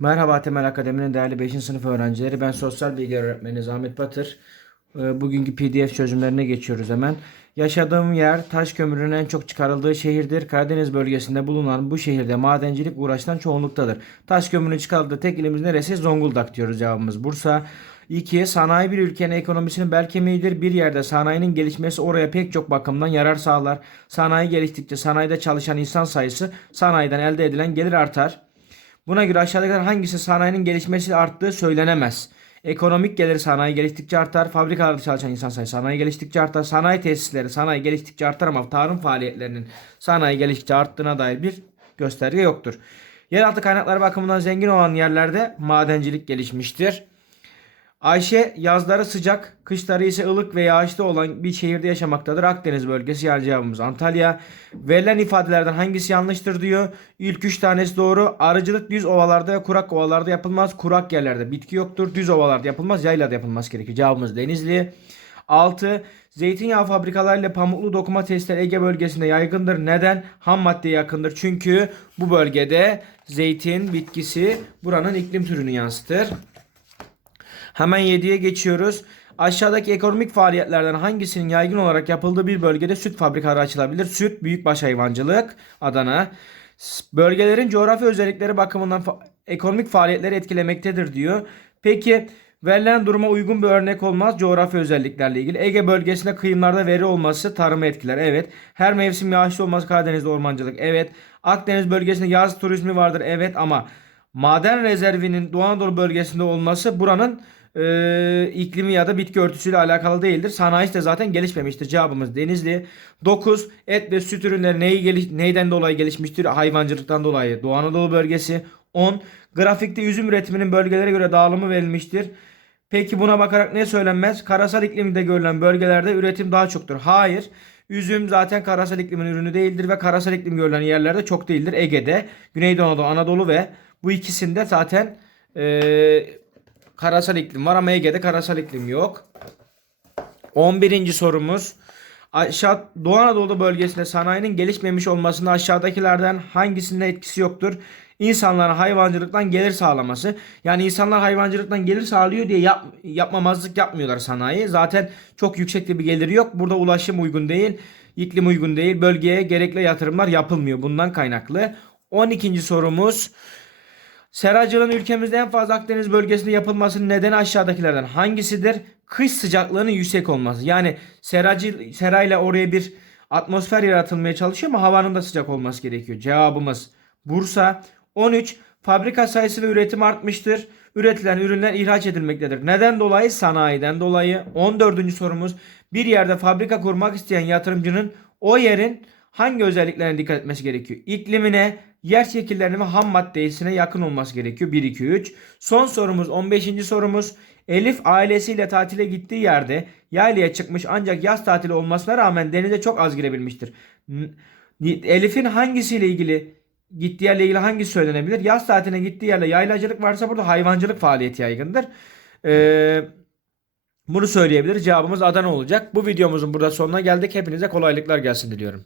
Merhaba Temel Akademi'nin değerli 5. sınıf öğrencileri. Ben sosyal bilgi öğretmeni Ahmet Batır. Ee, Bugünkü PDF çözümlerine geçiyoruz hemen. Yaşadığım yer taş kömürünün en çok çıkarıldığı şehirdir. Karadeniz bölgesinde bulunan bu şehirde madencilik uğraşılan çoğunluktadır. Taş kömürünün çıkarıldığı tek ilimiz neresi? Zonguldak diyoruz cevabımız. Bursa. 2. Sanayi bir ülkenin ekonomisinin bel kemiğidir. Bir yerde sanayinin gelişmesi oraya pek çok bakımdan yarar sağlar. Sanayi geliştikçe sanayide çalışan insan sayısı sanayiden elde edilen gelir artar. Buna göre aşağıdakilerden hangisi sanayinin gelişmesi arttığı söylenemez. Ekonomik gelir sanayi geliştikçe artar. Fabrikalarda çalışan insan sayısı sanayi geliştikçe artar. Sanayi tesisleri sanayi geliştikçe artar ama tarım faaliyetlerinin sanayi geliştikçe arttığına dair bir gösterge yoktur. Yeraltı kaynakları bakımından zengin olan yerlerde madencilik gelişmiştir. Ayşe yazları sıcak, kışları ise ılık ve yağışlı olan bir şehirde yaşamaktadır. Akdeniz bölgesi yani cevabımız Antalya. Verilen ifadelerden hangisi yanlıştır diyor. İlk üç tanesi doğru. Arıcılık düz ovalarda ve kurak ovalarda yapılmaz. Kurak yerlerde bitki yoktur. Düz ovalarda yapılmaz. Yaylada yapılması gerekiyor. Cevabımız Denizli. 6. Zeytinyağı fabrikalarıyla pamuklu dokuma tesisleri Ege bölgesinde yaygındır. Neden? Ham maddeye yakındır. Çünkü bu bölgede zeytin bitkisi buranın iklim türünü yansıtır. Hemen 7'ye geçiyoruz. Aşağıdaki ekonomik faaliyetlerden hangisinin yaygın olarak yapıldığı bir bölgede süt fabrikaları açılabilir? Süt, büyükbaş hayvancılık, Adana. Bölgelerin coğrafi özellikleri bakımından fa- ekonomik faaliyetleri etkilemektedir diyor. Peki verilen duruma uygun bir örnek olmaz coğrafi özelliklerle ilgili. Ege bölgesinde kıyımlarda veri olması tarımı etkiler. Evet. Her mevsim yağışlı olması Karadeniz'de ormancılık. Evet. Akdeniz bölgesinde yaz turizmi vardır. Evet ama maden rezervinin Doğu Anadolu bölgesinde olması buranın e, iklimi ya da bitki örtüsüyle alakalı değildir. Sanayisi de zaten gelişmemiştir. Cevabımız Denizli. 9. Et ve süt ürünleri neyi geliş, neyden dolayı gelişmiştir? Hayvancılıktan dolayı. Doğu Anadolu bölgesi. 10. Grafikte üzüm üretiminin bölgelere göre dağılımı verilmiştir. Peki buna bakarak ne söylenmez? Karasal iklimde görülen bölgelerde üretim daha çoktur. Hayır. Üzüm zaten karasal iklimin ürünü değildir ve karasal iklim görülen yerlerde çok değildir. Ege'de, Güneydoğu Anadolu, ve bu ikisinde zaten eee karasal iklim var ama Ege'de karasal iklim yok. 11. sorumuz. Aşağı Doğu Anadolu bölgesinde sanayinin gelişmemiş olmasında aşağıdakilerden hangisinin etkisi yoktur? İnsanların hayvancılıktan gelir sağlaması. Yani insanlar hayvancılıktan gelir sağlıyor diye yap, yapmamazlık yapmıyorlar sanayi. Zaten çok yüksek bir geliri yok. Burada ulaşım uygun değil, iklim uygun değil. Bölgeye gerekli yatırımlar yapılmıyor. Bundan kaynaklı. 12. sorumuz. Seracılığın ülkemizde en fazla Akdeniz bölgesinde yapılmasının nedeni aşağıdakilerden hangisidir? Kış sıcaklığının yüksek olması. Yani seracı serayla oraya bir atmosfer yaratılmaya çalışıyor ama havanın da sıcak olması gerekiyor. Cevabımız Bursa. 13. Fabrika sayısı ve üretim artmıştır. Üretilen ürünler ihraç edilmektedir. Neden dolayı? Sanayiden dolayı. 14. sorumuz. Bir yerde fabrika kurmak isteyen yatırımcının o yerin hangi özelliklerine dikkat etmesi gerekiyor? İklimine, yer şekillerine ve ham maddesine yakın olması gerekiyor. 1, 2, 3. Son sorumuz 15. sorumuz. Elif ailesiyle tatile gittiği yerde yaylaya çıkmış ancak yaz tatili olmasına rağmen denize çok az girebilmiştir. Elif'in hangisiyle ilgili gittiği yerle ilgili hangisi söylenebilir? Yaz tatiline gittiği yerle yaylacılık varsa burada hayvancılık faaliyeti yaygındır. Ee, bunu söyleyebiliriz. Cevabımız Adana olacak. Bu videomuzun burada sonuna geldik. Hepinize kolaylıklar gelsin diliyorum.